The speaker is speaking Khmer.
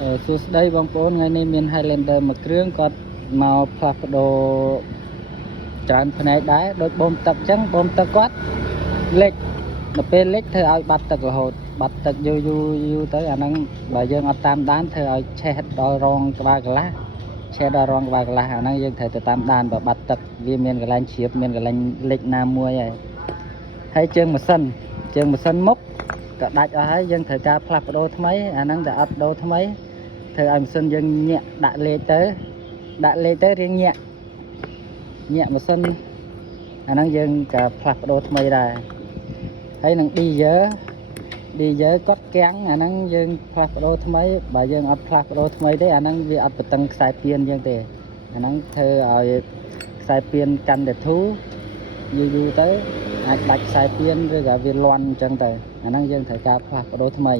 សួស្តីបងប្អូនថ្ងៃនេះមាន Highlander មួយគ្រឿងគាត់មកផ្លាស់ប្ដូរច្រើនផ្នែកដែរដូចបូមទឹកអញ្ចឹងបូមទឹកគាត់លិចដល់ពេលលិចធ្វើឲ្យបាត់ទឹករហូតបាត់ទឹកយូរទៅអាហ្នឹងបើយើងអត់តាមដានធ្វើឲ្យឆេះដល់រងក្បាលកន្លះឆេះដល់រងក្បាលកន្លះអាហ្នឹងយើងត្រូវទៅតាមដានបើបាត់ទឹកវាមានកន្លែងជ្រាបមានកន្លែងលិចណាមួយហើយជើងម៉ាស៊ីនមុខក៏ដាច់អស់ហើយយើងត្រូវការផ្លាស់ប្ដូរថ្មីអាហ្នឹងតែអត់ដូរថ្មីធ្វើឲ្យម៉ាស៊ីនយើងញាក់ដាក់លេខទៅរៀងញាក់ម៉ាស៊ីនអាហ្នឹងយើងក៏ផ្លាស់ប្ដូរថ្មីដែរហើយនឹង DJ គាត់កាំងអាហ្នឹងយើងផ្លាស់ប្ដូរថ្មីបើយើងអត់ផ្លាស់ប្ដូរថ្មីទេអាហ្នឹងវាអត់បន្តឹងខ្សែពៀនយើងទេអាហ្នឹងធ្វើឲ្យខ្សែពៀនកាន់តែធូរយូរទៅអាចដាច់ខ្សែពៀនឬក៏វាលាន់អញ្ចឹងទៅអាហ្នឹងយើងត្រូវការផ្លាស់ប្ដូរថ្មី